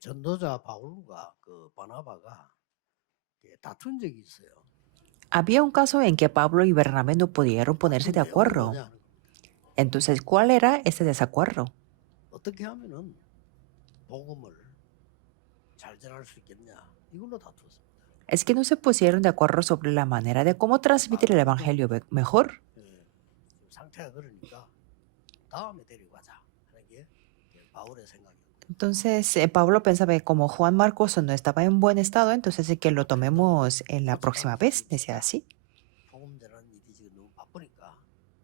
전도자 바울과 그 바나바가 다툰 적이 있어요. Había un caso en que Pablo y Bernabé no pudieron ponerse 다툰 de 내용은 acuerdo. 뭐냐 하는 겁니다. Entonces, ¿cuál era ese desacuerdo? 어떻게 하면은 복음을 잘 전할 수 있겠냐 이걸로 다투었습니다. Es que no se pusieron de acuerdo sobre la manera de cómo transmitir el evangelio mejor. 상태가 그러니까 다음에 데리고 가자 하는 게 바울의 생각이었고. Entonces, Pablo pensaba que como Juan Marcos no estaba en buen estado, entonces que lo tomemos en la próxima vez, decía así. 복음 전하는 일이 지금 너무 바쁘니까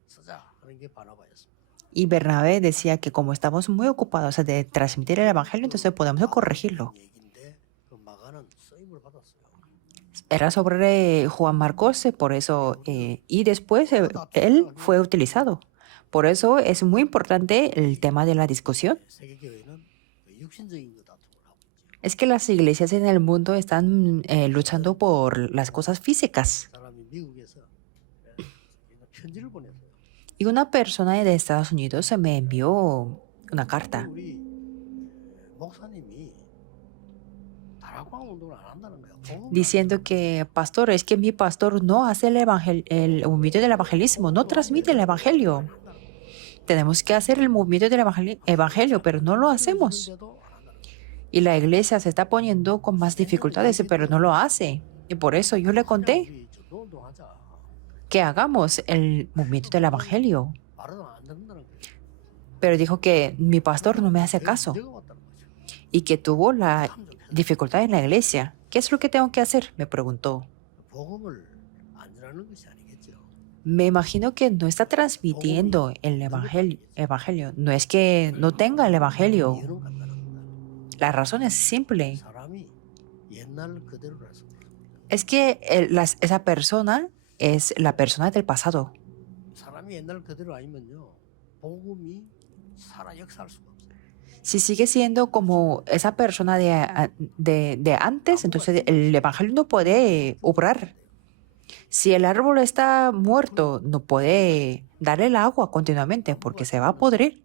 쓰자 하는 게 바나바였습니다. Y Bernabé decía que como estamos muy ocupados de transmitir el evangelio, entonces podemos corregirlo. 얘기인데 그 마가는 쓰임을 받았어요. Era sobre Juan Marcos, por eso, y después él fue utilizado. Por eso es muy importante el tema de la discusión. 세계교회는 육신적인 거 다툼을 하고 있죠. Es que las iglesias en el mundo están luchando por las cosas físicas. 사람이 미국에서 편지를 보냈어요. Y una persona de Estados Unidos me envió una carta 우리 목사님이 다락방 운동을 안 한다는 거예요. diciendo que, pastor, es que mi pastor no hace el movimiento del evangelismo, no transmite el evangelio. Tenemos que hacer el movimiento del evangelio, pero no lo hacemos. Y la iglesia se está poniendo con más dificultades, pero no lo hace. Y por eso yo le conté que hagamos el movimiento del evangelio. Pero dijo que mi pastor no me hace caso y que tuvo la dificultad en la iglesia. ¿Qué es lo que tengo que hacer? Me preguntó. Me imagino que no está transmitiendo el evangelio. No es que no tenga el evangelio. La razón es simple. Es que esa persona es la persona del pasado. Si sigue siendo como esa persona de antes, entonces el evangelio no puede obrar. Si el árbol está muerto, no puede darle el agua continuamente porque se va a podrir.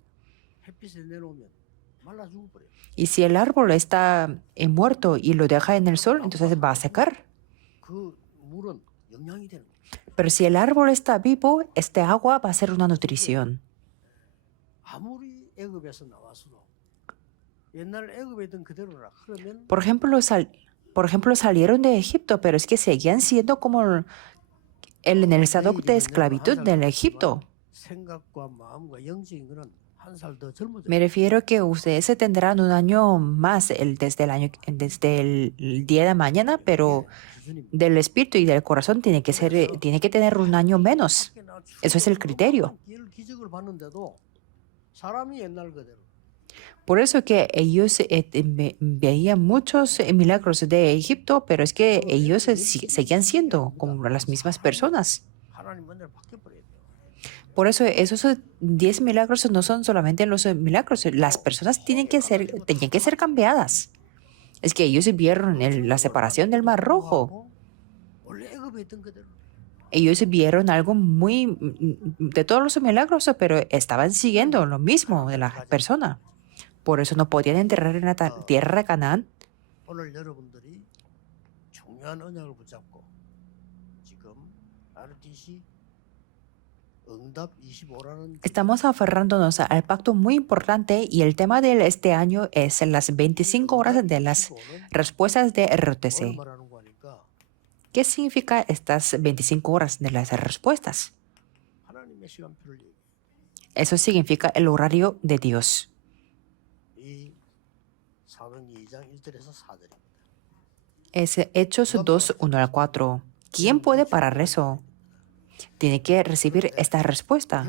Y si el árbol está muerto y lo deja en el sol, entonces va a secar. Pero si el árbol está vivo, este agua va a ser una nutrición. Por ejemplo, salieron de Egipto, pero es que seguían siendo como en el estado de esclavitud del Egipto. Me refiero que ustedes se tendrán un año más desde el día de mañana, pero del espíritu y del corazón tiene que tener un año menos. Eso es el criterio. Por eso que ellos veían muchos milagros de Egipto, pero es que ellos seguían siendo como las mismas personas. Por eso esos 10 milagros no son solamente los milagros, las personas tenían que ser cambiadas. Es que ellos vieron la separación del Mar Rojo. Ellos vieron algo de todos los milagros, pero estaban siguiendo lo mismo de la persona. Por eso no podían entrar en la tierra de Canaán. Estamos aferrándonos al pacto muy importante y el tema de este año es las 25 horas de las respuestas de ROTC. ¿Qué significa estas 25 horas de las respuestas? Eso significa el horario de Dios. Es Hechos 2, 1 al 4. ¿Quién puede parar eso? Tiene que recibir esta respuesta.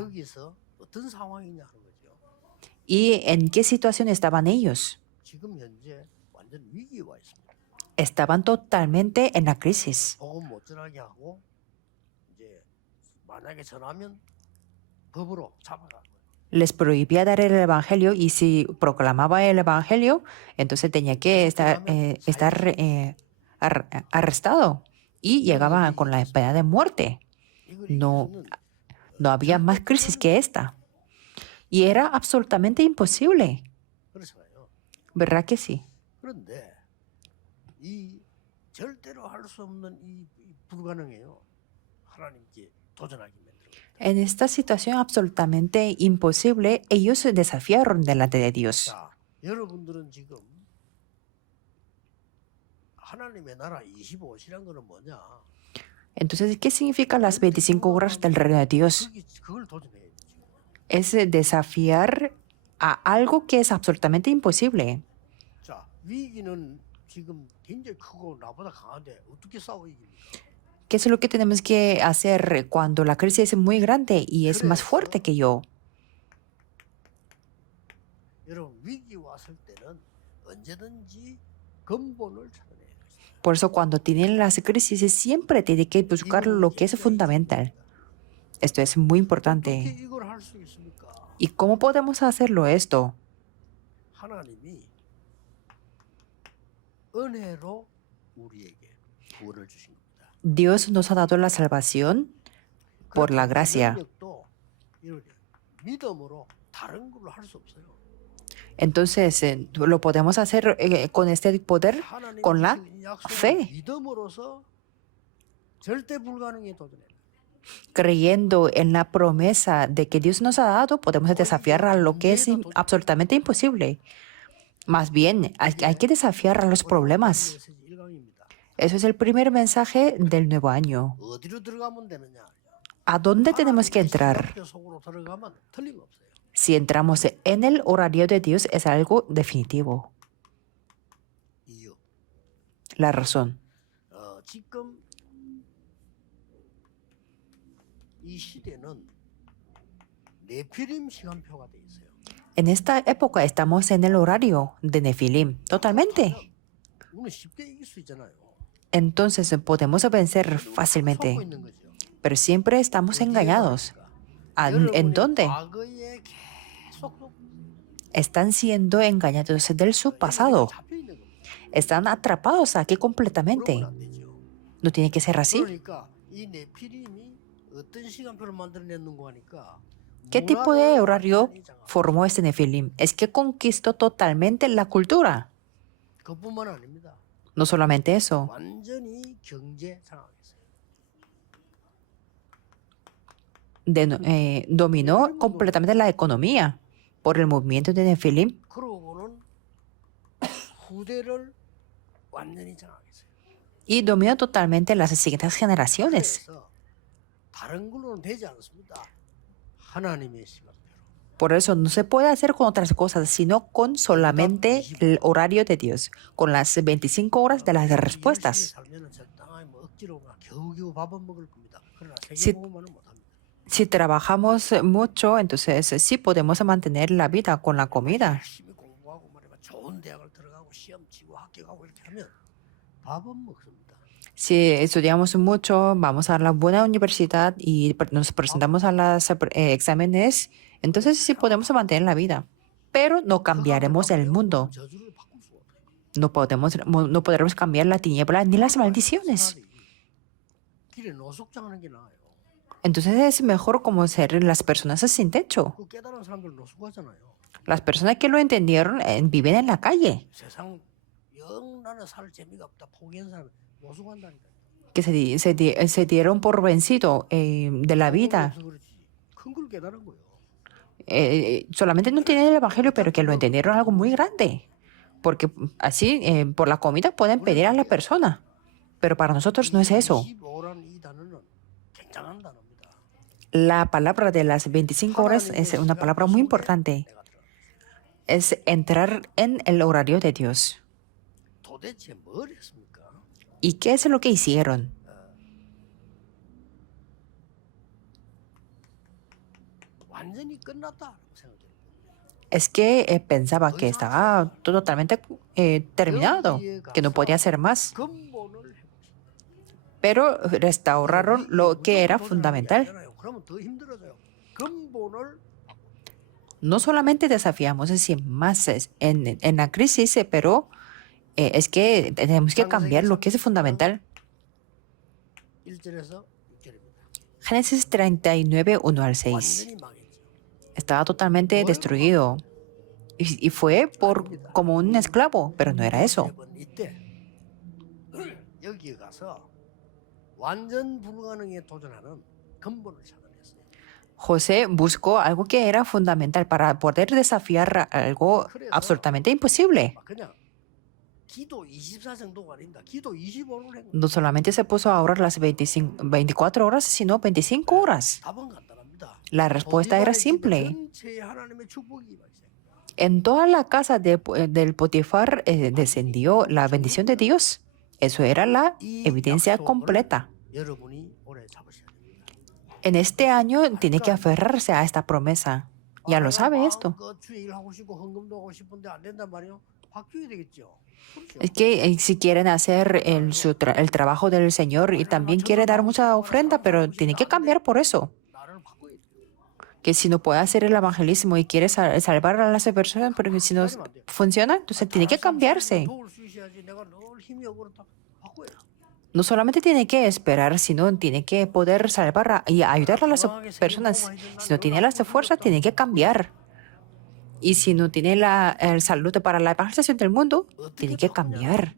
¿Y en qué situación estaban ellos? Estaban totalmente en la crisis. Les prohibía dar el evangelio y si proclamaba el evangelio, entonces tenía que estar arrestado y llegaba con la pena de muerte. No había más crisis que esta. Y era absolutamente imposible. ¿Verdad que sí? 그런데 이 절대로 할 수 없는 이 불가능해요. 하나님께 도전하기 만들어. En esta situación absolutamente imposible, ellos se desafiaron delante de Dios. 자, 여러분들은 지금 하나님의 나라 25시란 거는 뭐냐? Entonces, ¿qué significa las 25 horas del reino de Dios? 그걸 도전해야 돼. 지금. Es desafiar a algo que es absolutamente imposible. 자, 위기는 지금 굉장히 크고 나보다 강한데 어떻게 싸워 이깁니까? ¿Qué es lo que tenemos que hacer cuando la crisis es muy grande y es más fuerte que yo? 여러분 위기 왔을 때는 언제든지 근본을 찾아내야 돼요. Por eso cuando tienen las crisis siempre tiene que buscar lo que es fundamental. Esto es muy 어떻게 importante. 이걸 할 수 있습니까? ¿Y cómo podemos hacerlo esto? 하나님이 은혜로 우리에게 구원을 주신 겁니다. Dios nos ha dado la salvación por la 그렇다면 그 gracia. 능력도 이렇게 믿음으로 다른 걸로 할 수 없어요. Entonces, lo podemos hacer con este poder, 하나님이 con la 주신 이 약속을 fe. 믿음으로써 절대 불가능에 도전해요. Creyendo en la promesa de que Dios nos ha dado, podemos desafiar a lo que es absolutamente imposible. Más bien, hay que desafiar a los problemas. 메시지 1강입니다. Eso es el primer mensaje del nuevo año. 어디로 들어가면 되느냐? ¿A dónde tenemos que entrar? 시간표 속으로 들어가면 틀림없어요. Si entramos en el horario de Dios es algo definitivo. 이유. La razón. 지금 이 시대는 네피림 시간표가 돼 있어요. En esta época estamos en el horario de Nefilim, totalmente. 우리는 쉽게 이길 수 있잖아요. Entonces podemos vencer fácilmente, 속고 있는 거죠. pero siempre estamos 어디에 engañados. 그러니까? ¿En 여러분이 dónde? 과거에 계속 속고 Están siendo engañados del su pasado. 잡혀 있는 겁니다. Están atrapados aquí completamente. 그러면 안 되죠. No tiene que ser así. 그러니까 이 네피림이 어떤 시간표를 만들어냈는가 하니까 ¿Qué tipo de 문화를 horario 완전히 장악해요. formó este Nefilim? Es que conquistó totalmente la cultura. 그뿐만 아닙니다. No solamente eso, 완전히 경제 장악했어요. dominó completamente la economía por el movimiento de Nefilim. 그러고는 후대를 완전히 장악했어요. Y dominó totalmente las siguientes generaciones. 그래서 다른 걸로는 되지 않습니다. 하나님의 시간표로. Por eso no se puede hacer con otras cosas, sino con solamente el horario de Dios, con las 25 horas de las respuestas. 살면은 적당히 뭐 억지로 막 겨우겨우 밥은 먹을 겁니다. 그러나 Si- 세계복음만은 못합니다. Si trabajamos mucho, entonces sí podemos mantener la vida con la comida. 열심히 공부하고 말이야 좋은 대학을 들어가고 시험 치고 합격하고 이렇게 하면 밥은 먹습니다. Si estudiamos mucho, vamos a la buena universidad y nos presentamos a los exámenes, entonces sí podemos mantener la vida. Pero no cambiaremos el mundo. 저주를 바꿀 수가 없어요. No podremos cambiar la tiniebla ni las maldiciones. 차라리 길에 노숙장하는 게 나아요. Entonces es mejor como ser las personas sin techo. 그 깨달은 사람들 노숙하잖아요. Las personas que lo entendieron viven en la calle, 세상 영 나는 살 재미가 없다 포기한 사람 노숙한다니까. que se dieron por vencido de la vida. 큰걸 깨달은 거예요. Solamente no tienen el evangelio, pero que lo entendieron algo muy grande. Porque así, por la comida pueden pedir a la persona. Pero para nosotros no es eso. 25란 이 단어는 굉장한 단어입니다. La palabra de las 25 horas es una palabra muy importante. Es entrar en el horario de Dios. 도대체 뭘 했습니까? ¿Y qué es lo que hicieron? 완전히 끝났다라고 생각해요. Es que pensaba que estaba totalmente terminado, que no podía hacer más. 근본을 해보시죠. Pero restauraron lo que era fundamental. 그러면 더 힘들어져요. 근본을 No solamente desafiamos sin más en la crisis, pero es que tenemos que cambiar lo que es fundamental. 1절에서 6절입니다. Génesis 39, 1 al 6. 완전히 망했죠. Estaba totalmente destruido. y fue como un esclavo, pero no era eso. 이때 여기 가서 완전 불가능에 도전하는 근본을 찾아냈어요. José buscó algo que era fundamental para poder desafiar algo absolutamente imposible. 그냥 기도 24 정도가 아닙니다. 기도 25를 한 거예요. No solamente se puso a orar las 24 horas, sino 25 horas. 답은 간단합니다. La respuesta era 보디발의 집 simple. 전체에 하나님의 축복이 임하세요. En toda la casa del Potifar descendió la bendición de Dios. Eso era la evidencia completa. 여러분이 오래 잡으셔야 됩니다. En este año tiene que aferrarse a esta promesa. Ya lo sabe esto. 주에 일하고 싶고 헌금도 하고 싶은데 안 된단 말이에요. 바뀌어야 되겠죠. 그렇죠? Es que si quieren hacer el trabajo del Señor y también quiere dar mucha ofrenda, pero tiene que cambiar por eso. 나를 바꿔야 돼요. Que si no puede hacer el evangelismo y quiere salvar a las personas, pero si no funciona, entonces tiene que cambiarse. 도울 수 있어야지. 내가 늘 힘이 없고 다 바꿔야 돼요. No solamente tiene que esperar, sino tiene que poder salvar y ayudar a las personas. Si no tiene las fuerzas, tiene que cambiar. Y si no tiene el salud para la evangelización del mundo, tiene que cambiar.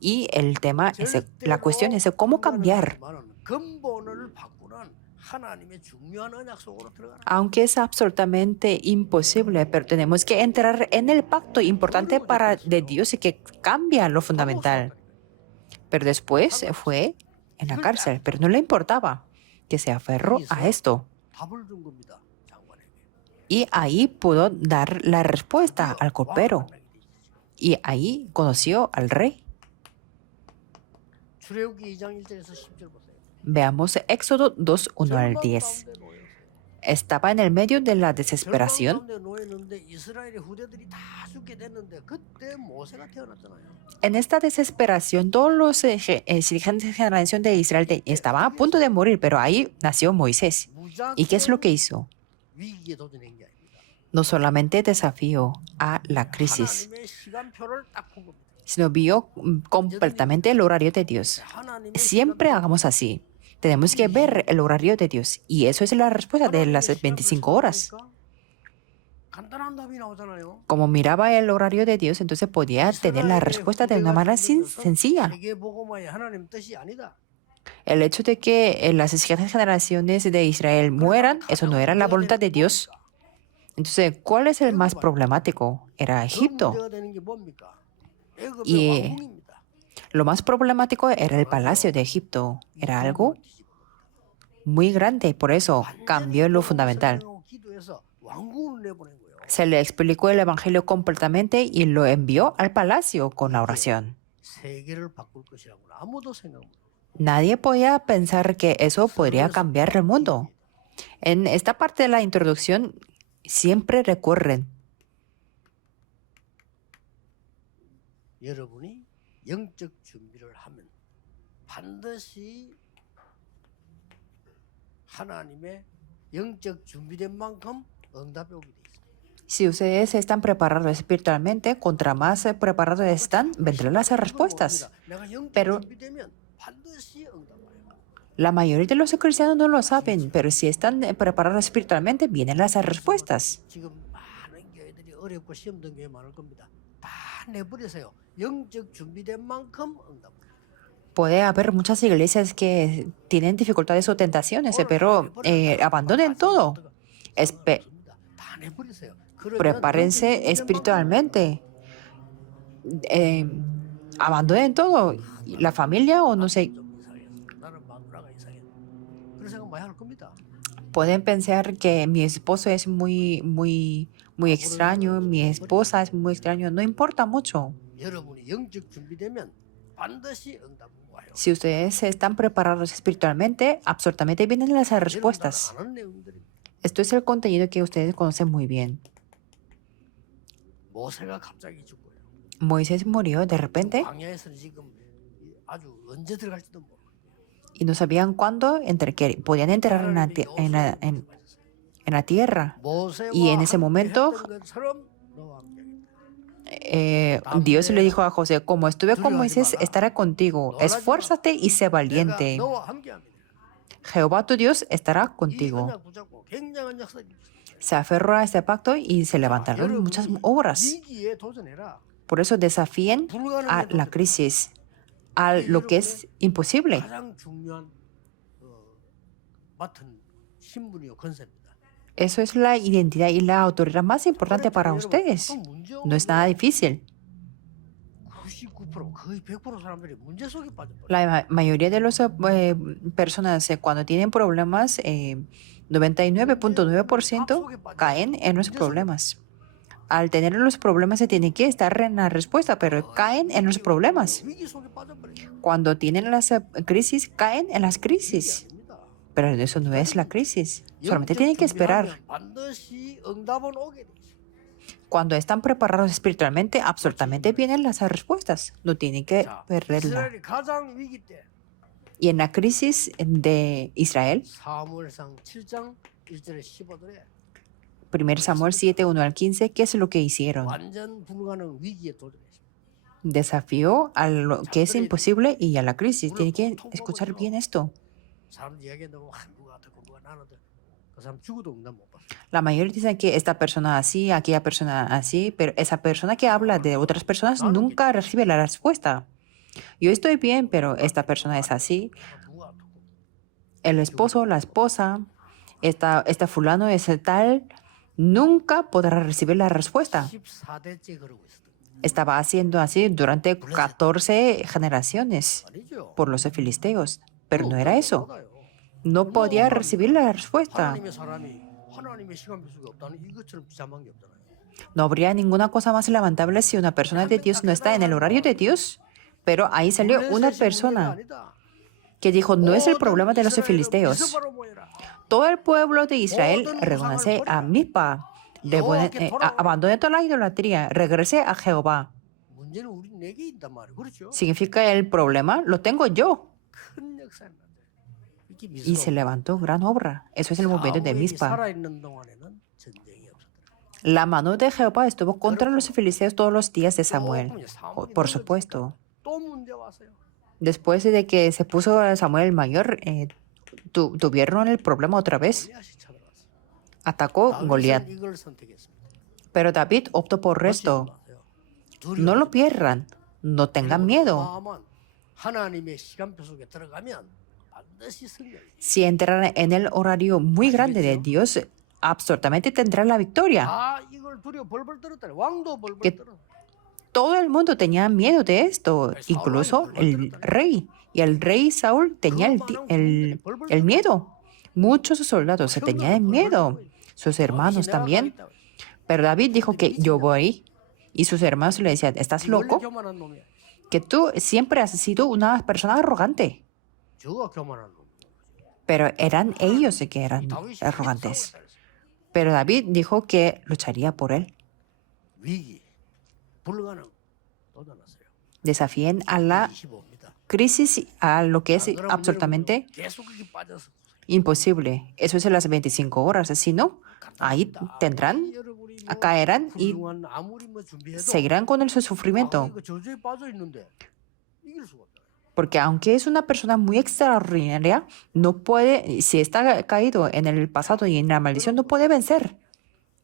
Y el tema, la cuestión es cómo cambiar. 근본을 바꾸는 하나님의 중요한 언약 속으로 들어가라. Aunque es absolutamente imposible, pero tenemos que entrar en el pacto importante de Dios y que cambia lo fundamental. Pero después fue en la cárcel, pero no le importaba, que se aferró a esto. 답을 준 겁니다. 장관에게. Y ahí pudo dar la respuesta al copero. Y ahí conoció al rey. 출애굽기 2장 1절에서 10절 보세요. Veamos Éxodo 2, 1 al 10. Estaba en el medio de la desesperación. 가운데 놓였는데 이스라엘의 후대들이 다 죽게 됐는데 그때 모세가 태어났잖아요. En esta desesperación, todos los siguientes generación de Israel estaban a punto de morir, pero ahí nació Moisés. ¿Y qué es lo que hizo? 위기에 도전한 게 아닙니다. No solamente desafió a la crisis, 하나님의 시간표를 딱 본 겁니다. sino vio completamente el horario de Dios. 하나님의 Siempre hagamos así. Tenemos que ver el horario de Dios. Y eso es la respuesta de las 25 horas. 간단한 답이 나오잖아요. Como miraba el horario de Dios, entonces podía tener la respuesta de una manera sencilla. 세계복음화의 하나님 뜻이 아니다. El hecho de que las siguientes generaciones de Israel mueran, eso no era la voluntad de Dios. Entonces, ¿cuál es el más problemático? Era 더 Egipto. 문제가 되는 게 뭡니까? 애굽의 예. 왕궁입니다. Lo más problemático era el palacio de Egipto. Era algo muy grande, por eso cambió lo fundamental. 기도해서 왕궁을 내보낸 거예요. Se le explicó el evangelio completamente y lo envió al palacio con la oración. 세계를 바꿀 것이라고는 아무도 생각 못 해요. Nadie podía pensar que eso podría cambiar el mundo. En esta parte de la introducción, siempre recuerden, 여러분이 영적 준비를 하면 반드시 하나님의 영적 준비된 만큼 응답이 오게 돼 있어요. si ustedes están preparados espiritualmente, contra más preparados están, vendrán las respuestas. 내가 영적 Pero- 준비되면 반드시 응답 와요. La mayoría de los cristianos no lo saben, pero si están preparados espiritualmente, vienen las respuestas. 지금 많은 교회들이 어렵고 시험된 교회 많을 겁니다. 다 내버리세요. 영적 준비된 만큼 응답 와요. Puede haber muchas iglesias que tienen dificultades o tentaciones, pero abandonen todo. 다 내버리세요. 그러면 Prepárense 영적 준비된 espiritualmente. Abandonen todo. La familia o no sé. 좀 이상해. 나는 마누라가 이상해. 그런 생각 많이 할 겁니다. Pueden pensar que mi esposo es muy extraño, mi esposa es muy extraño. No importa mucho. 여러분이 영적 준비되면 반드시 응답은 와요. Si ustedes están preparados espiritualmente, absolutamente vienen las respuestas. 여러분 다 아는 내용들입니다. Esto es el contenido que ustedes conocen muy bien. 모세가 갑자기 죽고요. Moisés murió de repente 광야에서는 지금 아주 언제 들어갈지도 모르고. y no sabían cuándo que podían entrar en la tierra. Y en ese momento, Dios le dijo a José, como estuve con Moisés, estaré contigo. Esfuérzate y sé valiente. Jehová tu Dios estará contigo. se aferró a este pacto y se levantaron muchas obras. 위기에 도전해라. Por eso desafíen a 불가능에 la 도전해라. crisis, a lo que es imposible. 가장 중요한 맡은 신분이요 권세입니다. Eso es la identidad y la autoridad más importante para 여러분, ustedes. 보통 문제 No es nada 오면 difícil. 99% 거의 100% 사람들이 문제 속에 빠져버려요. La mayoría de las personas cuando tienen problemas, 99.9% caen en los problemas. Al tener los problemas se tiene que estar en la respuesta, pero caen en los problemas. 위기 속에 빠져버려요. Cuando tienen las crisis, caen en las crisis. 아닙니다. Pero eso no es la crisis. Solamente tienen que esperar. 반드시 응답은 오게 돼 있어요. Cuando están preparados espiritualmente, absolutamente vienen las respuestas. No tienen que 자, perderla. 이스라엘이 가장 위기 때 Y en la crisis de Israel, 사무엘상 7장 1절에 15절에 1 Samuel 7, 1 al 15, ¿qué es lo que hicieron? 완전 불가능 위기에 도전했습니다. Desafío a lo que es imposible y a la crisis. Tienen que escuchar bien esto. 사람들 이야기한다고 누가 어떻고 누가 나는 어떻고 그 사람 죽어도 응답 못 받아요. La mayoría dicen que esta persona así, aquella persona así, pero esa persona que habla de otras personas nunca recibe la respuesta. Yo estoy bien, pero esta persona es así. 누가 어떻고 El esposo, la esposa, esta fulano es el tal, nunca podrá recibir la respuesta. 14대째 그러고 있었던 Estaba haciendo así durante 14 generaciones 아니죠. por los filisteos, pero no era eso. 못하요. No podía recibir la respuesta. 하나님의 사람이 하나님의 시간표 속에 없다는 이것처럼 비참한 게 없잖아요. No habría ninguna cosa más lamentable si una persona de Dios no está en el horario de Dios. Pero ahí salió una persona que dijo, no es el problema de los filisteos. Todo el pueblo de Israel regrese a Mizpa, abandone toda la idolatría, regrese a Jehová. 문제는 우리 내게 있단 말이에요. 그렇죠? Significa el problema lo tengo yo. 큰 역사는 안 돼요. 이렇게 Y se levantó gran obra. Eso es el movimiento de 사무엘이 Mizpa. 살아있는 동안에는 전쟁이 없었더라. La mano de Jehová estuvo contra los filisteos todos los días de Samuel. Por supuesto. 또 문제 왔어요. Después de que se puso Samuel el mayor, tuvieron el problema otra vez. 골리앗이 쳐들어왔어요. Atacó Goliat. 다윗은 이걸 선택했습니다. Pero David optó por esto. No lo pierdan. No tengan miedo. 어마어마한 하나님의 시간표 속에 들어가면 반드시 승리해요. Si entran en el horario muy grande de Dios, absolutamente tendrán la victoria. 아 이걸 두려워 벌벌 떨었다. 왕도 벌벌 Que- 떨어. Todo el mundo tenía miedo de esto, incluso el rey. Y el rey Saúl tenía el miedo. Muchos soldados se tenían miedo. Sus hermanos también. Pero David dijo que yo voy. Y sus hermanos le decían, ¿estás loco? 교만한 놈이야. Que tú siempre has sido una persona arrogante. 저가 교만한 놈. Pero eran ellos que eran 다윗이 arrogantes. 싸우겠다 그랬어요. Pero David dijo que lucharía por él. 위기 불가능 도전하세요. Desafíen a la 25입니다. crisis, a lo que es absolutamente 계속 그렇게 빠져서 imposible. Eso es en las 25 horas. Si no, ahí tendrán, caerán y 아무리 뭐 준비해도 seguirán con el sufrimiento. 이거 저주에 빠져 있는데 이길 수가 없잖아요. Porque aunque es una persona muy extraordinaria, no puede, si está caído en el pasado y en la maldición, no puede vencer.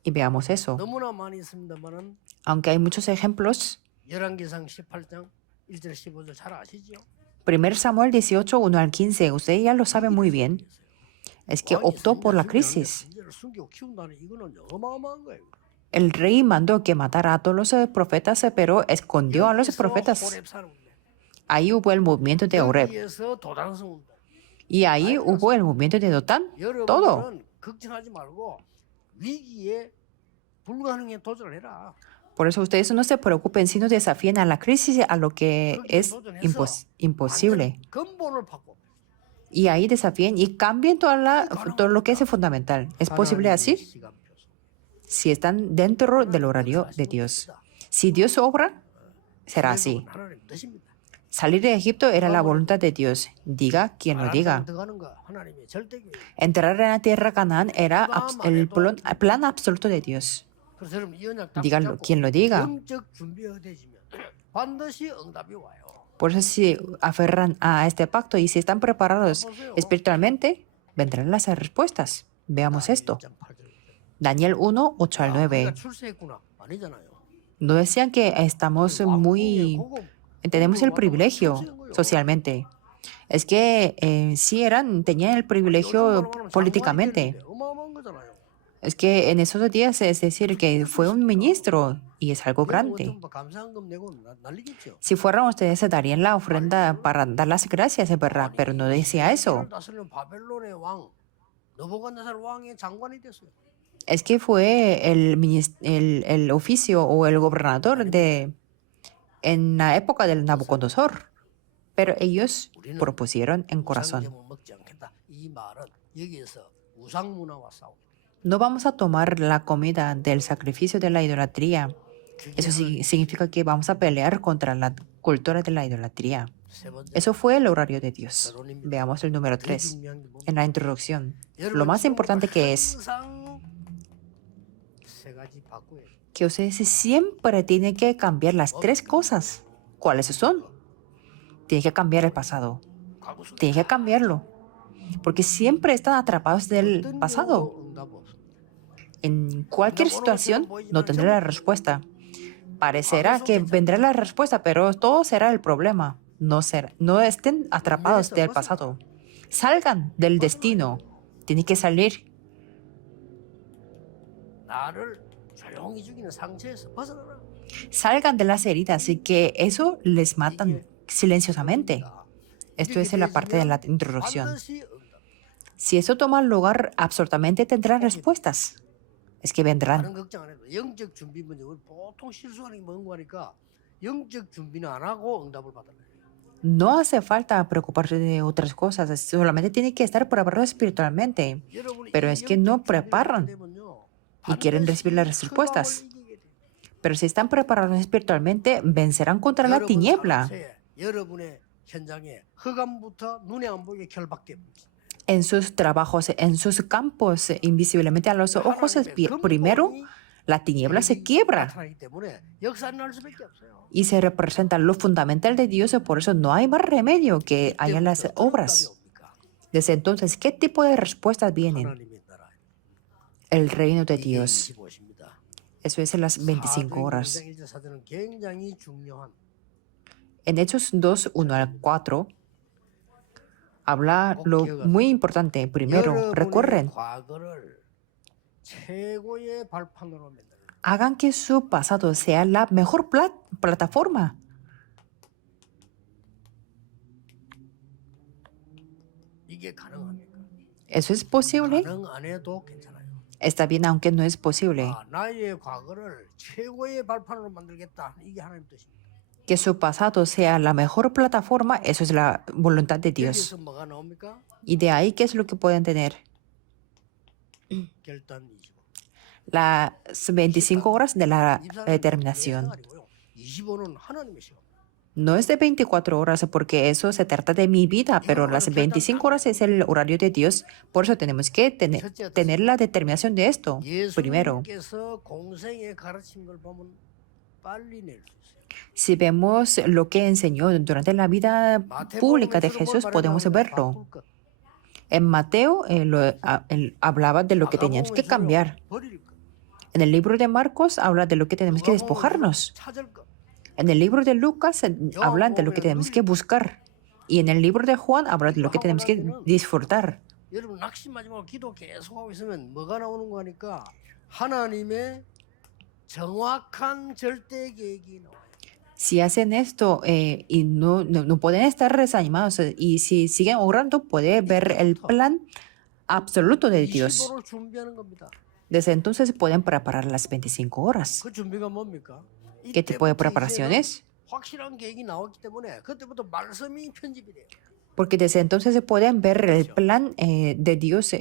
Y veamos eso. 너무나 많이 있습니다만은 Aunque hay muchos ejemplos. 열왕기상 18장 1절 15절 잘 아시죠? 1 Samuel 18, 1 al 15, usted ya lo sabe muy bien. Es que optó por la crisis. 문제를 숨기고 키운다는 이거는 어마어마한 거예요. El rey mandó que matara a todos los profetas, pero escondió a los profetas. Ahí hubo el movimiento de Oreb. 여기에서 도단성 운동. Y ahí hubo el movimiento de Dotán. Todo. 여러분은 걱정하지 말고 위기에 불가능에 도전을 해라. Por eso ustedes no se preocupen, sino desafíen a la crisis, a lo que es imposible. 완전 근본을 바꿔. Y ahí desafíen y cambien todo lo que es fundamental. ¿Es posible así? Si están dentro del horario de Dios. Si Dios obra, será así. 하나님 뜻입니다. Salir de Egipto era la voluntad de Dios. Diga quien lo diga. 들어가는 거 하나님의 절대계획. Entrar en la tierra Canaán era el plan absoluto de Dios. 그래서 여러분 이 언약 딱 Dígalo 붙잡고 quien lo diga. 영적 준비가 되시면 반드시 응답이 와요. Por eso si aferran a este pacto y si están preparados espiritualmente, vendrán las respuestas. Veamos esto. 1.8절. Daniel 1, 8 al 야, 9. 우리가 출세했구나. 아니잖아요. No decían que estamos muy, tenemos el privilegio socialmente. Es que sí tenían el privilegio políticamente. 어마어마한 거잖아요. Es que en esos días es decir que fue un ministro y es algo grande. 전부 감사한금 내고 난리겠죠. Si fueran ustedes, se darían la ofrenda para dar las gracias, es verdad, pero no decía eso. 다스리는 바벨론의 왕 느부갓네살 왕의 장관이 됐어요. Es que fue el oficio o el gobernador en la época del Nabucodonosor. Pero ellos propusieron en corazón, 우상제물 먹지 않겠다. 이 말은 여기에서 우상 문화와 싸우고 no vamos a tomar la comida del sacrificio de la idolatría. Eso significa que vamos a pelear contra la cultura de la idolatría. 세 번째 Eso fue el horario de Dios. Veamos el número 3 en la introducción. Lo más importante que es 항상 세 가지 바꿔야 돼요. que ustedes siempre tienen que cambiar las tres cosas. ¿Cuáles son? Tienen que cambiar el pasado. 과거 속에 Tienen que cambiarlo. Porque siempre están atrapados del 어떤 pasado. 경우도 응답 없어. En cualquier situación no tendré la respuesta. Parecerá que vendrá la respuesta, pero todo será el problema. No estén atrapados del pasado. Salgan del destino. Tienen que salir. 나를 조용히 죽이는 상처에서 벗어나라. Salgan de las heridas y que eso les matan silenciosamente. Esto es en la parte de la introducción. 반드시 응답. Si eso toma lugar, absolutamente tendrán respuestas. Es que vendrán. 다른 걱정 안 해도 영적 준비 문제 우리 보통 실수하는 게 뭔가 하니까 영적 준비는 안 하고 응답을 받아라. No hace falta preocuparse de otras cosas, solamente tiene que estar preparados espiritualmente. 여러분이 Pero 이 es que 영적 no 준비를 preparan 하게 되면요, y quieren 반드시 recibir las 흑암을 respuestas. 이기게 돼요. Pero si están preparados espiritualmente, vencerán contra la 여러분 tiniebla. 상태에, 여러분의 현장에 흑암부터 눈에 안 보이게 결박돼 버립니다. En sus trabajos, en sus campos, invisiblemente a los ojos, primero la tiniebla se quiebra 나타나기 때문에 역사는 날 수밖에 없어요. y se representa lo fundamental de Dios. Por eso no hay más remedio que haya las 그때부터 obras. 어떤 응답이 옵니까? Desde entonces, ¿qué tipo de respuestas vienen? 하나님의 나라. El reino de 이게 Dios. 25시입니다. Eso es en las 25 horas. 사도행전 1장 1절 4절은 굉장히 중요한 En Hechos 2, 1 al 4, habla lo muy importante. Primero, 여러분의 recuerden, 과거를 최고의 발판으로 만들어요. hagan que su pasado sea la mejor plataforma. 이게 가능합니까? ¿Eso es posible? 가능 안 해도 괜찮아요. Está bien, aunque no es posible. 아, 나의 과거를 최고의 발판으로 만들겠다. 이게 하나님 뜻입니다. Que su pasado sea la mejor plataforma, eso es la voluntad de Dios. 여기서 뭐가 나옵니까? Y de ahí, ¿qué es lo que pueden tener? 결단 25. Las 25 horas de la determinación. 25는 하나님의 시간. No es de 24 horas porque eso se trata de mi vida, pero las 25 horas es el horario de Dios. Por eso tenemos que tener la determinación de esto. Primero, 예수님께서 공생에 가르친 걸 보면 빨리 낼 수 있어요. si vemos lo que enseñó durante la vida pública de Jesús, podemos verlo. En Mateo, él hablaba de lo que teníamos que cambiar. En el libro de Marcos habla de lo que tenemos que despojarnos. En el libro de Lucas habla de lo que tenemos que buscar. Y en el libro de Juan habla de lo que tenemos que disfrutar. 여러분 낙심하지 말고 기도 계속하고 있으면 뭐가 나오는 거니까 하나님의 정확한 절대 계획이 나와요. Si hacen esto y no pueden estar desanimados y si siguen orando, puede ver el plan absoluto de Dios. 25를 준비하는 겁니다. Desde entonces pueden preparar las 25 horas. 그 준비가 뭡니까? ¿Qué tipo de preparaciones? 확실한 계획이 나왔기 때문에 그때부터 말씀이 편집이 돼요. Porque desde entonces se pueden ver el plan de Dios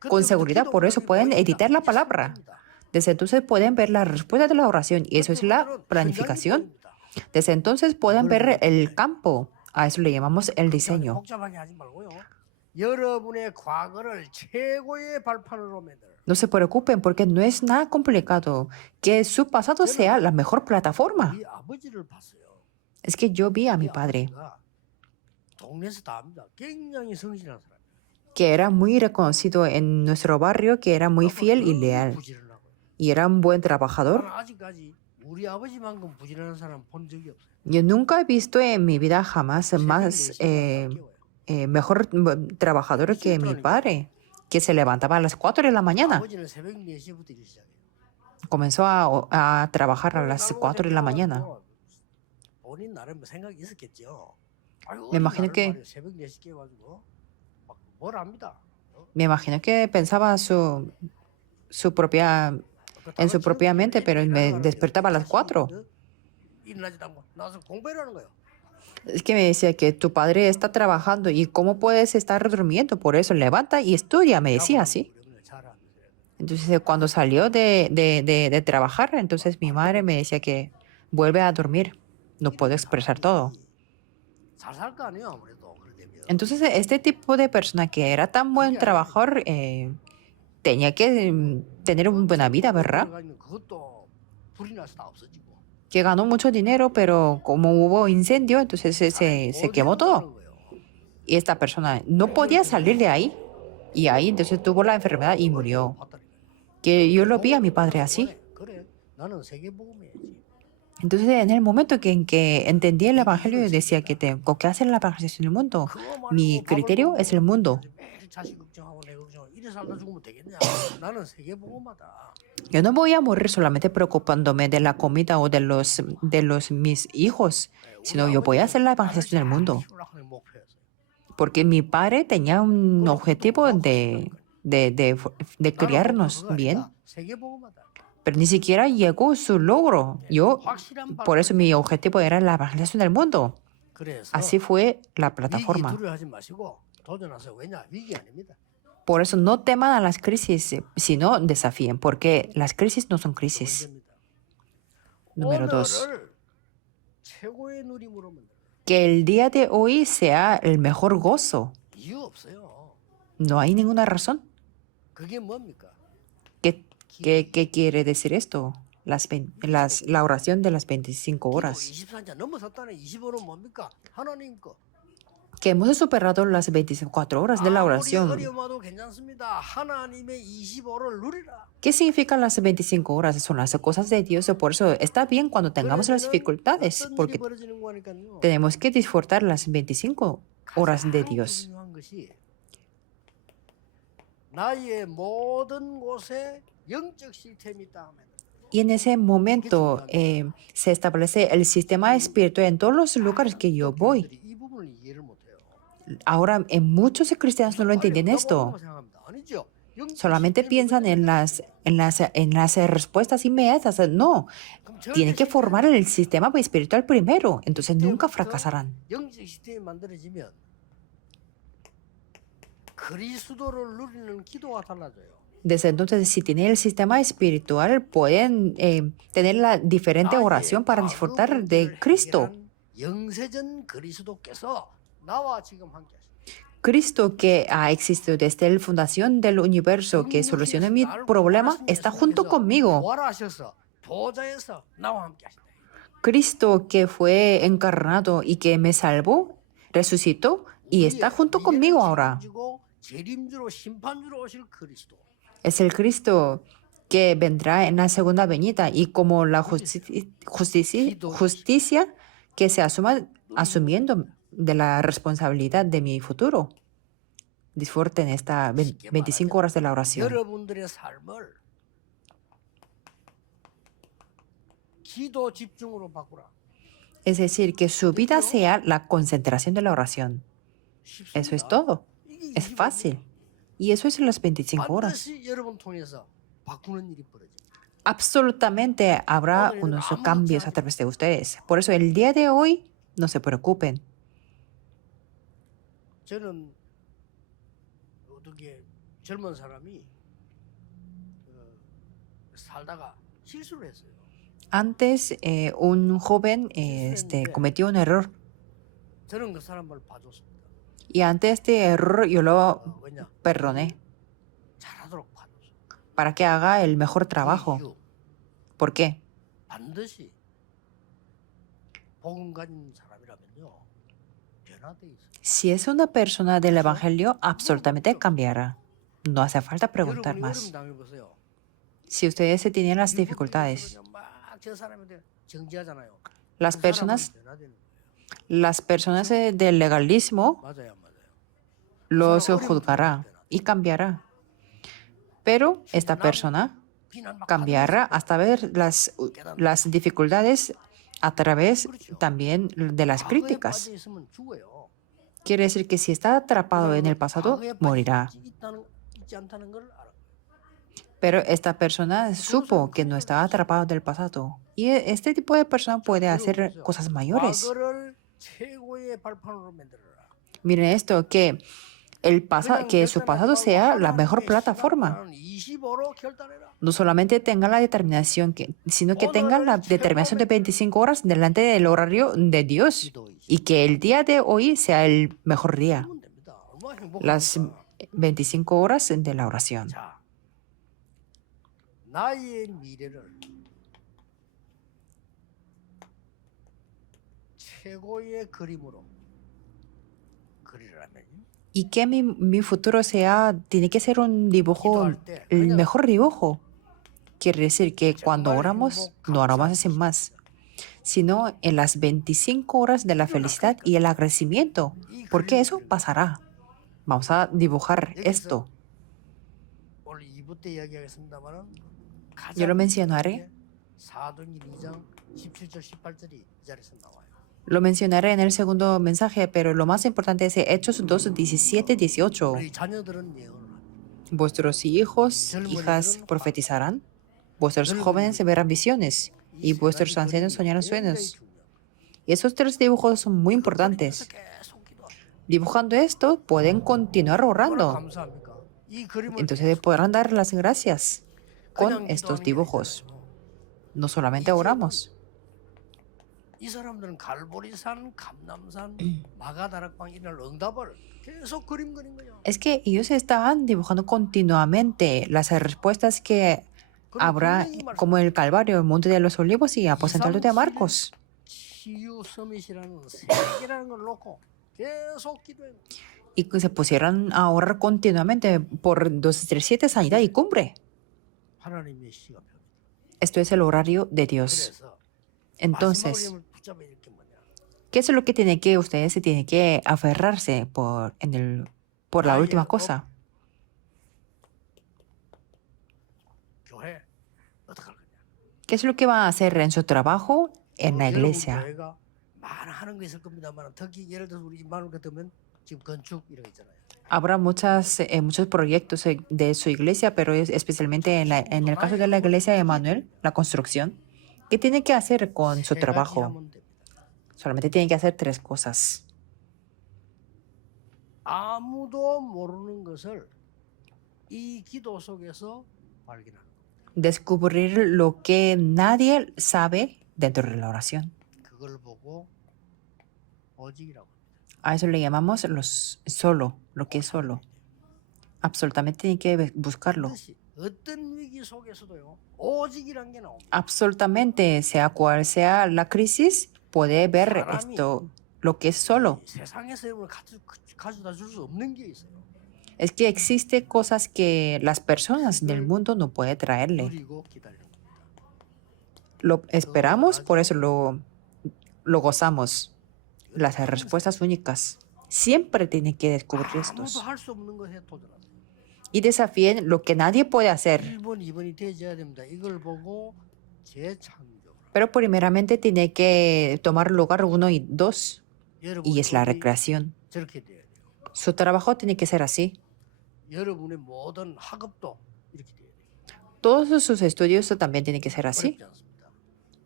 con seguridad, por eso pueden editar la palabra. Desde entonces pueden ver la respuesta de la oración y eso es la planificación. Desde entonces pueden ver el campo, a eso le llamamos el diseño. 복잡하게 하지 말고요. 여러분의 과거를 최고의 발판으로 만들어. No se preocupen porque no es nada complicado que su pasado sea la mejor plataforma. 이 아버지를 봤어요. Es que yo vi a mi 이 padre, 아버지가 동네에서 다 압니다. 굉장히 성실한 사람. que era muy reconocido en nuestro barrio, que era muy fiel y leal. 부지런하고 y era un buen 나는 trabajador. 아직까지 우리 아버지만큼 부지런한 사람 본 적이 없어요. Yo nunca he visto en mi vida jamás 새벽 más 4시에 와서 깨워요. mejor trabajador que mi padre, que se levantaba a las 4 de la mañana. 아버지는 새벽 4시부터 일 시작해요. Comenzó a trabajar a las 4 de la mañana. 본인 나름 생각이 있었겠죠. 아유, Me imagino 나를 que- 말이야, 새벽 4시 깨가지고 막 뭘 합니다. Me imagino que pensaba su propia, en su propia mente, pero me despertaba a las 4. 일어나지도 않고 나와서 공부하라는 거예요. Es que me decía que tu padre está trabajando y cómo puedes estar durmiendo, por eso levanta y estudia, me decía así. Entonces cuando salió de trabajar, entonces mi madre me decía que vuelve a dormir, no puedo expresar todo. 잘살 거 아니에요, 아무래도. 그럴 때면. Entonces este tipo de persona que era tan buen trabajador tenía que tener una buena vida, ¿verdad? 그것도 불이 나서 다 없어지고. Que ganó mucho dinero, pero como hubo incendio, entonces se quemó todo. Y esta persona no podía salir de ahí. Y ahí entonces tuvo la enfermedad y murió. Que yo lo vi a mi padre así. 그래, 나는 세계복음해야지. Entonces en el momento en que entendí el evangelio, yo decía que tengo que hacer la evangelización del mundo. Mi criterio es el mundo. 매일 자식 걱정하고 내 걱정하고 이래 살다 죽으면 되겠냐? 나는 세계복음하다. Yo no voy a morir solamente preocupándome de la comida o de los mis hijos, sino yo voy a hacer la evangelización del mundo. Porque mi padre tenía un objetivo de criarnos bien, pero ni siquiera llegó su logro. Yo, por eso mi objetivo era la evangelización del mundo. Así fue la plataforma. 두려워하지 마시고 도전하세요. 왜냐? 위기 아닙니다. Por eso no teman a las crisis, sino desafíen, porque las crisis no son crisis. 문제입니다. Número 2. 오늘을 최고의 누림으로 만들어. Que el día de hoy sea el mejor gozo. 이유 없어요. No hay ninguna razón. 그게 뭡니까? ¿Qué quiere decir esto? La oración de las 25 horas. 24자 넘어섰다는 25는 뭡니까? 하나님 거. Que hemos superado las 24 horas de la 아무리 oración. 어려워도 괜찮습니다. 하나님의 25를 누리라. ¿Qué significan las 25 horas? Son las cosas de Dios. Por eso está bien cuando tengamos las dificultades, 어떤 일이 porque 벌어지는 거니까요. tenemos que disfrutar las 25 horas de 가장 Dios. 중요한 것이 나의 모든 곳에 영적 시스템이 있다 하면 Y en ese momento se establece el sistema espiritual en todos los lugares que yo voy. 교인들이 이 부분을 이해를 못해요. Ahora, en muchos cristianos no lo entienden esto. 생각합니다. 아니죠. 영적 Solamente 시스템이 piensan en las respuestas inmediatas. No, 그럼 tienen que 절대 formar el sistema espiritual primero. Entonces nunca fracasarán. 영적 시스템이 만들어지면 그리스도를 누리는 기도가 달라져요. Desde entonces, si tienen el sistema espiritual, pueden tener la diferente oración para disfrutar de Cristo. 영세전 그리스도께서 나와 지금 함께 하십니다. Cristo que ha existido desde la fundación del universo, que solucionó mi problema, está junto conmigo. 부활하셔서 보좌에서 나와 함께 하신다. Cristo que fue encarnado y que me salvó, resucitó y está junto conmigo ahora. 재림주로 심판주로 오실 그리스도. Es el Cristo que vendrá en la segunda venida y como la justicia que se asuma asumiendo de la responsabilidad de mi futuro. Disfruten estas 25 horas de la oración. 여러분들의 삶을 기도 집중으로 바꾸라. Es decir, que su vida sea la concentración de la oración. Eso es todo. Es fácil. Y eso es en las 25 horas. 반드시 여러분 통해서 바꾸는 일이 벌어집니다. Absolutamente habrá unos cambios a través de ustedes. Por eso el día de hoy no se preocupen. 저는 어떻게 젊은 사람이 살다가 실수를 했어요. Antes un joven cometió un error. 저는 그 사람을 봐줬습니다. Y ante este error yo lo 왜냐? perdoné 잘하도록 봐줬어. para que haga el mejor trabajo. 이유, ¿Por qué? 반드시 복음 가진 사람이라면요 변화돼 있어. Si es una persona del Evangelio, absolutamente cambiará. No hace falta preguntar 여러분이 más. 어려움 당해보세요. Si ustedes se tienen las 일본 dificultades, 쪽에서는요, 막저 사람한테 정지하잖아요. las 그 사람은 personas, 변화되는 거예요. las personas del legalismo 맞아요, 맞아요. los 그 사람 어려움 juzgará 들면 y cambiará. Pero esta 비난하고 persona 비난 막 cambiará 받으면서 hasta ver las dificultades a través 그렇죠. también de las 과거에 críticas. 빠져 있으면 죽어요. Quiere decir que si está atrapado en el pasado, 과거에 빠져 morirá. 있지 않다는 걸 알아. Pero esta persona supo que no estaba atrapado del pasado. Y este tipo de persona puede hacer cosas mayores. 과거를 최고의 발판으로 만들어라. Miren esto, que que su pasado sea la mejor 하나님의 plataforma. 시간은 25로 결단해라. No solamente tenga la determinación, sino que tenga la determinación de 25 horas delante del horario de Dios. Y que el día de hoy sea el mejor día. 그러면 됩니다. 얼마나 행복합니까? Las 25 horas de la oración. 자, 나의 미래를 최고의 그림으로 그리라면 Y que mi futuro tiene que ser un dibujo, el mejor dibujo. Quiere decir que cuando oramos, no oramos sin más, sino en las 25 horas de la felicidad y el agradecimiento, porque eso pasará. Vamos a dibujar esto. 오늘 2부 때 이야기하겠습니다만은 Yo lo mencionaré. 사도행전 2장 17절 18절이 이 자리에서 나와요. Lo mencionaré en el segundo mensaje, pero lo más importante es Hechos 2, 17, 18. 우리 자녀들은 예언을 합니다. Vuestros hijos, hijas profetizarán, vuestros jóvenes verán visiones y vuestros ancianos soñarán sueños. Y esos tres dibujos son muy importantes. 계속 기도하라. Dibujando esto, pueden continuar 얼마나 orando. 감사합니까? 이 그림을 Entonces podrán dar las gracias con 그냥 estos 기도하는 게 dibujos. 아니잖아요. No solamente oramos. 이 사람들은 갈보리산, 감남산, 마가다락방 이런 응답을 계속 그린 거야. Es que ellos estaban dibujando continuamente las respuestas que habrá como el Calvario, el Monte de los Olivos y Aposento de Marcos. 치유 서밋이라는 세계라는 걸 놓고 계속 기도해. Y que se pusieron a orar continuamente por 237 sanidad y cumbre. 하나님의 시간표입니다. Esto es el horario de Dios. 그래서 Entonces, 마지막 붙잡아야 될 게 뭐냐? ¿qué es lo que ustedes se tienen que aferrarse por la última cosa? 교회 어떻게 할 거냐? ¿Qué es lo que van a hacer en su trabajo en la 여러분 iglesia? 교회가 많은 하는 거 있을 겁니다만 특히 예를 들어서 우리 임마누엘 같으면 지금 건축 이런 거 있잖아요. Habrá muchos proyectos de su iglesia, pero especialmente en el caso de la iglesia de Manuel, la construcción. ¿Qué tiene que hacer con su 세 가지 trabajo? 하면 됩니다. Solamente tiene que hacer 3 cosas. 아무도 모르는 것을 이 기도 속에서 발견하는 겁니다. Descubrir lo que nadie sabe dentro de la oración. 그걸 보고 오직이라고 합니다. A eso le llamamos lo que es solo. Absolutamente tiene que buscarlo. 반드시 어떤 위기 속에서도요. 오직이란 게 나옵니다. Absolutamente, sea cual sea la crisis, puede ver esto, lo que es solo. 세상에서 여러분을 가져다 줄 수 없는 게 있어요. Es que existe cosas que las personas del mundo no pueden traerle. 누리고 기다리는 겁니다. Lo esperamos, por eso lo gozamos. Las respuestas únicas. Siempre tienen que descubrir 아무도 estos. 할 수 없는 것에 도전하세요. Y desafíen lo que nadie puede hacer. 1번, 2번이 되어야 됩니다. 이걸 보고 재창조. Pero primeramente tiene que tomar lugar 1 y 2. Y es la recreación. 저렇게 돼야 돼요. Su trabajo tiene que ser así. 여러분의 모든 학업도 이렇게 돼야 돼요. Todos sus estudios también tienen que ser así. 어렵지 않습니다.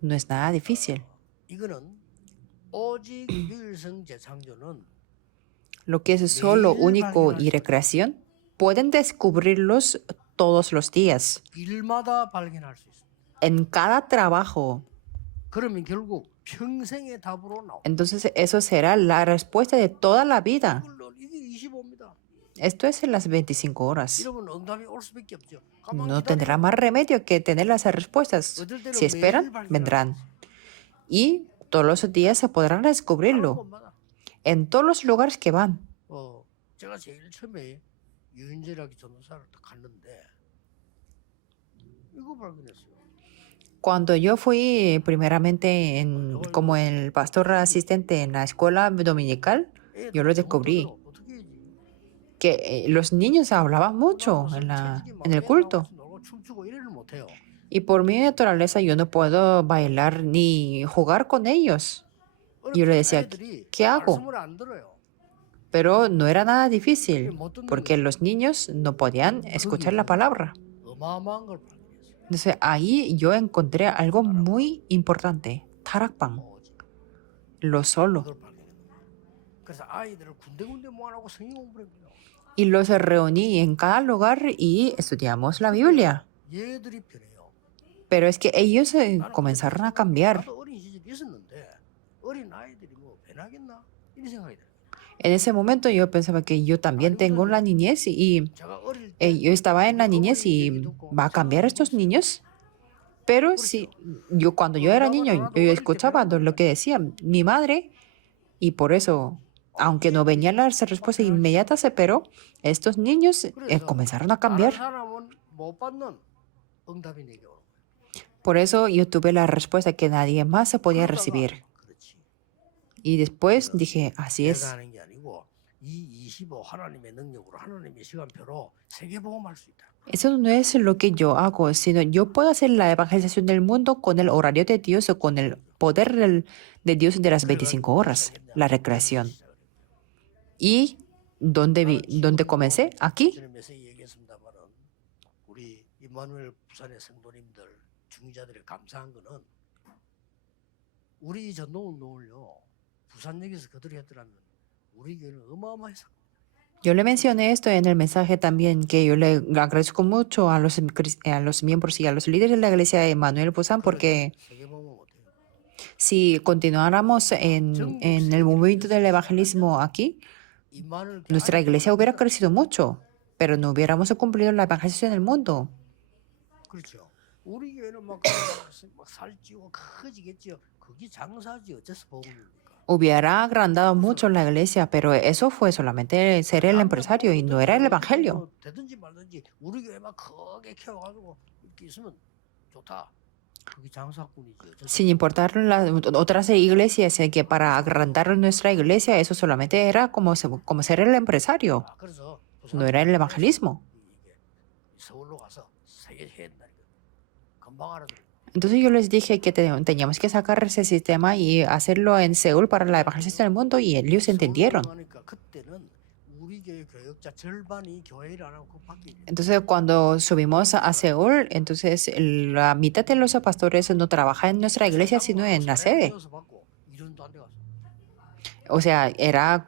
No es nada difícil. 이거는 오직 유일성 재창조는 Lo que es solo, único y recreación, pueden descubrirlos todos los días. 일마다 발견할 수 있습니다. En cada trabajo. 그러면 결국 평생의 답으로 나옵니다. Entonces eso será la respuesta de toda la vida. 이게 25입니다. Esto es en las 25 horas. 이러면 응답이 올 수밖에 없죠. No tendrá más remedio que tener las respuestas. Si esperan, vendrán. Y todos los días se podrán descubrirlo. En todos los lugares que van. 제가 제일 처음에 유인재라기 전도사를 갔는데 이거 발견했어요. Cuando yo fui primeramente como el pastor asistente en la escuela dominical, yo lo 애들 descubrí 잘못하더라고. 어떻게 해야지? que los niños hablaban mucho 무슨 채찍이 막 en el 애들하고 culto. 같이 놀고 춤추고 이래를 못해요. Y por mi naturaleza yo no puedo bailar ni jugar con ellos. Yo le 어렵잖아. decía, 애들이 ¿qué hago? 말씀을 안 들어요. Pero no era nada 이게 difícil, 못 듣는 porque 거죠. los niños no podían escuchar la palabra. 어마어마한 걸 발견했어요. Entonces ahí yo encontré algo muy importante, tarakpan, 오직 lo solo. 이걸 발견했어요. 그래서 아이들을 군데군데 모아놓고 성경 공부를 해요. Y los reuní en cada lugar y estudiamos la Biblia. 얘들이 변해요. Pero es que ellos 나는 comenzaron a cambiar. 나도 어린 시절이 있었는데 어린 아이들이 뭐 변하겠나 이런 생각이 들어요. En ese momento yo pensaba que yo también tengo la niñez y 제가 어릴 때 yo estaba en la niñez 어머니 y 얘기 듣고 ¿va a cambiar estos niños? Pero sí, yo cuando yo era niño, yo escuchaba lo que decía mi madre y por eso, aunque no venían las respuestas inmediatas, pero estos niños comenzaron a 다른 cambiar. 사람은 못 받는 응답이 내게 오는 거예요. Por eso yo tuve la respuesta que nadie más se podía 그러다가 recibir. 그렇지. Y después dije, así 내가 es. 하는 게 아니고 이 25 하나님의 능력으로 하나님의 시간표로 세계복음할 수 있다. Eso no es lo que yo hago, sino yo puedo hacer la evangelización del mundo con el horario de Dios o con el poder de Dios de las 25 horas, la recreación. ¿Y dónde comencé? Aquí. 전에서 얘기했습니다만은 우리 임마누엘 부산의 성도님들 중위자들이 감사한 거는 우리 전도운동을요 부산역에서 그들이 했더라면 우리 교회는 어마어마했어. Yo le mencioné esto en el mensaje también, que yo le agradezco mucho a los miembros y a los líderes de la iglesia de Manuel Busan, porque 세계복음을 못해요. si continuáramos en el movimiento del evangelismo aquí, 임마누엘 nuestra iglesia hubiera crecido mucho, pero no hubiéramos cumplido la evangelización en el mundo. 그렇죠. 우리 교회는 막 살찌고 커지겠죠. 그게 장사지 어째서 복음입니까? Hubiera agrandado mucho la iglesia, pero eso fue solamente ser el empresario y no era el evangelio. 되든지 말든지 우리 교회 막 크게 키워가지고 이렇게 있으면 좋다. 그게 장사꾼이지. 어째서 Sin importar las otras iglesias, que para agrandar nuestra iglesia, eso solamente era como ser el empresario, 그래서 no era el evangelismo. 이게 서울로 가서 세계 해야 된다니까. 금방 알아들어. Entonces yo les dije que teníamos que sacar ese sistema y hacerlo en Seúl para la evangelización del mundo y ellos entendieron. 그러니까 그때는 우리 교회 교역자 절반이 교회 일 안 하고 밖에 있는 Entonces cuando subimos a Seúl, entonces la mitad de los pastores no trabajan en nuestra iglesia, sino en la sede. 받고 이런도 안 돼 갔어. O sea, eran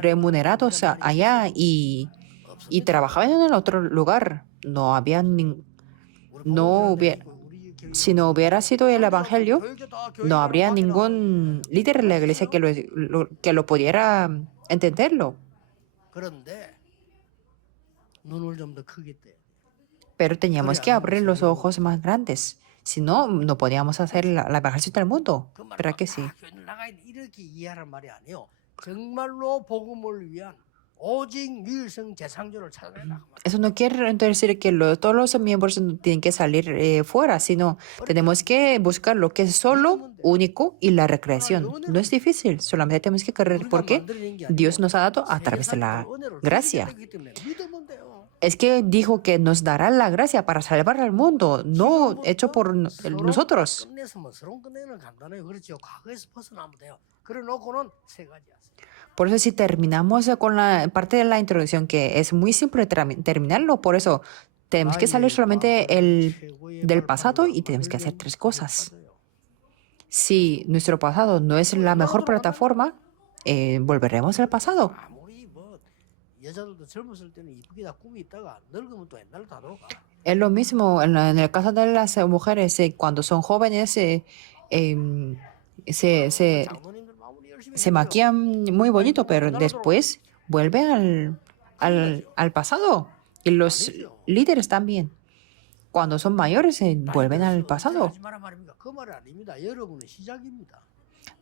remunerados allá y trabajaban en el otro lugar. No había si no hubiera sido el evangelio, no habría ningún líder en la iglesia que lo pudiera entenderlo. 그런데 눈을 좀 더 크게 떠. Pero teníamos que abrir los ojos más grandes. Si no, no podíamos hacer la evangelización del mundo. ¿Verdad que sí? 교회는 나가 있는 이렇게 이해하란 말이 아니에요. 정말로 복음을 위한 오직 유일성 재창조를 찾아내라. Eso no quiere decir que todos los miembros no tienen que salir fuera, sino tenemos que buscar lo que es solo, único y la recreación. No es difícil, solamente tenemos que creer porque Dios nos ha dado a través de la gracia. Es que dijo que nos dará la gracia para salvar al mundo, no hecho por nosotros. 서론 끝내는 간단해요. 그렇죠. 과거에서 벗어나면 돼요. 그래 놓고는 세 가지 하세요. Por eso si terminamos con la parte de la introducción, que es muy simple terminarlo, por eso tenemos que salir solamente del pasado y tenemos que hacer tres cosas. Si nuestro pasado no es la mejor plataforma, volveremos al pasado. 아무리 뭐 여자들도 젊었을 때는 이쁘게 다 꿈이 있다가 늙으면 또 옛날로 다 돌아가. Es lo mismo en el caso de las mujeres, cuando son jóvenes, 장모님들 마무리 열심히 se 해요. maquillan muy bonito, pero después vuelven al pasado. Y los líderes también. Cuando son mayores, vuelven al pasado. 하지 마라 말입니까? 그 말이 아닙니다. 여러분의 시작입니다.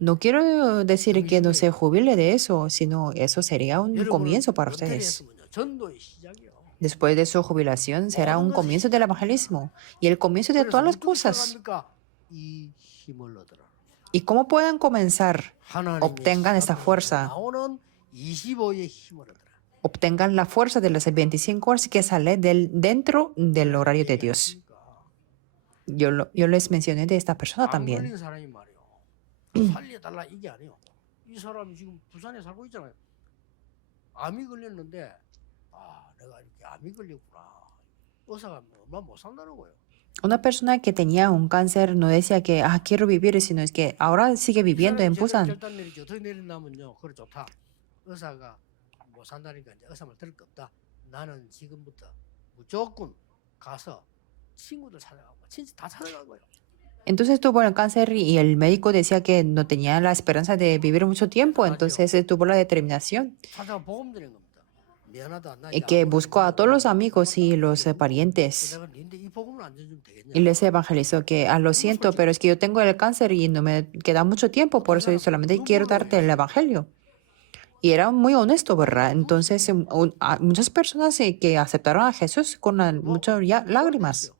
No quiero decir que no se jubile de eso, sino eso sería un comienzo para 롯데리아 ustedes. 했으면요, 전도의 시작이요. Después de su jubilación será un comienzo del evangelismo y el comienzo de todas las cosas. 이 힘을 얻으라. ¿Y cómo pueden comenzar? 하나님의 Obtengan esta 시간에서 fuerza. 나오는 25의 힘을 얻으라. Obtengan la fuerza de las 25 horas que sale dentro del horario de Dios. Yo les mencioné de esta persona 암 también. 걸린 사람이 말이요. 살려달라 이게 아니에요. 이 사람이 지금 부산에 살고 있잖아요. 암이 걸렸는데 내가 이렇게 암이 걸렸구나. 의사가 얼마 못 산다는 거예요. Una persona que tenía un cáncer no decía que quiero vivir, sino es que ahora sigue viviendo en Busan. 결단 내리지 어떻게 내렸냐면요. 그래 좋다. 의사가 못 산다니까 이제 의사 말 들을 거 없다. 나는 지금부터 무조건 가서 친구들 찾아가고 친지 다 찾아간 거예요. Entonces tuvo el cáncer y el médico decía que no tenía la esperanza de vivir mucho tiempo, entonces tuvo la determinación 찾아가 복음 드린 겁니다. 미안하다. 나 y que buscó a todos los amigos y los parientes 내가 니한테 이 복음을 안 전주면 되겠냐? y les evangelizó que lo siento, pero es que yo tengo el cáncer y no me queda mucho tiempo, por eso yo solamente quiero darte el evangelio. Y era muy honesto, ¿verdad? Entonces muchas personas que aceptaron a Jesús con muchas lágrimas,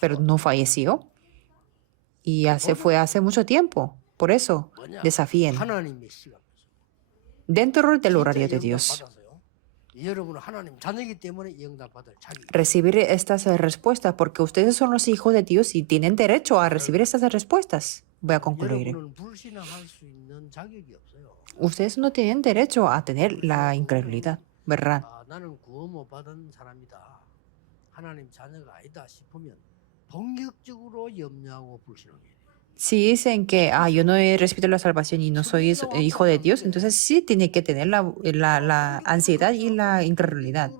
pero no falleció. Y fue hace mucho tiempo. Por eso, 뭐냐? desafíen 하나님의 시간. dentro del horario 진짜 de 이 Dios. 응답 받아서요. 여러분은 하나님 자녀이기 때문에 이 응답 받을 자격. Recibir estas respuestas, porque ustedes son los hijos de Dios y tienen derecho a recibir estas respuestas. Voy a concluir. 여러분은 불신앙할 수 있는 자격이 없어요. Ustedes no tienen derecho a tener la incredulidad, ¿verdad? 나는 구원 못 받은 사람이다. 하나님 자녀가 아니다 싶으면 본격적으로 염려하고 불신앙해요. Si dicen que yo no he recibido la salvación y no soy hijo de Dios, entonces sí tiene que tener la ansiedad y la incredulidad.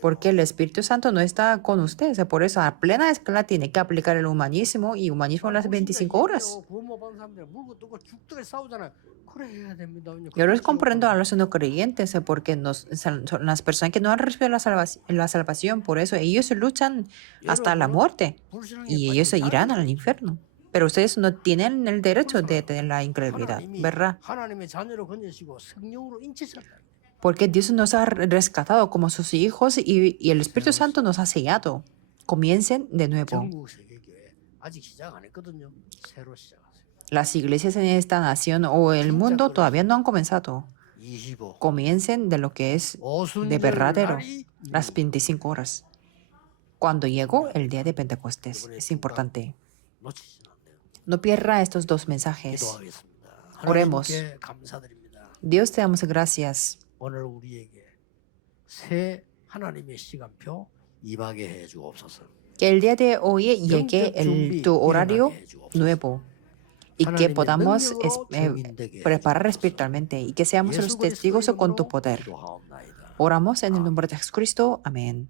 Porque el Espíritu Santo no está con ustedes. Por eso, a plena escala tiene que aplicar el humanismo y humanismo en las 25 horas. Yo los comprendo a los no creyentes porque son las personas que no han recibido la salvación. Por eso ellos luchan hasta la muerte y ellos se irán al infierno. Pero ustedes no tienen el derecho de tener la incredulidad, ¿verdad? Porque Dios nos ha rescatado como sus hijos y el Espíritu Santo nos ha sellado. Comiencen de nuevo. Las iglesias en esta nación o el mundo todavía no han comenzado. Comiencen de lo que es de verdadero, las 25 horas. Cuando llegó el día de Pentecostés, es importante. No pierda estos dos mensajes. Oremos. Dios, te damos gracias. 오늘 우리에게 새 하나님의 시간표 임하게 해 주옵소서. Que el día de hoy llegue tu horario nuevo y que podamos preparar espiritualmente y que seamos los testigos con tu poder. Oramos en el nombre de Jesucristo. Amén.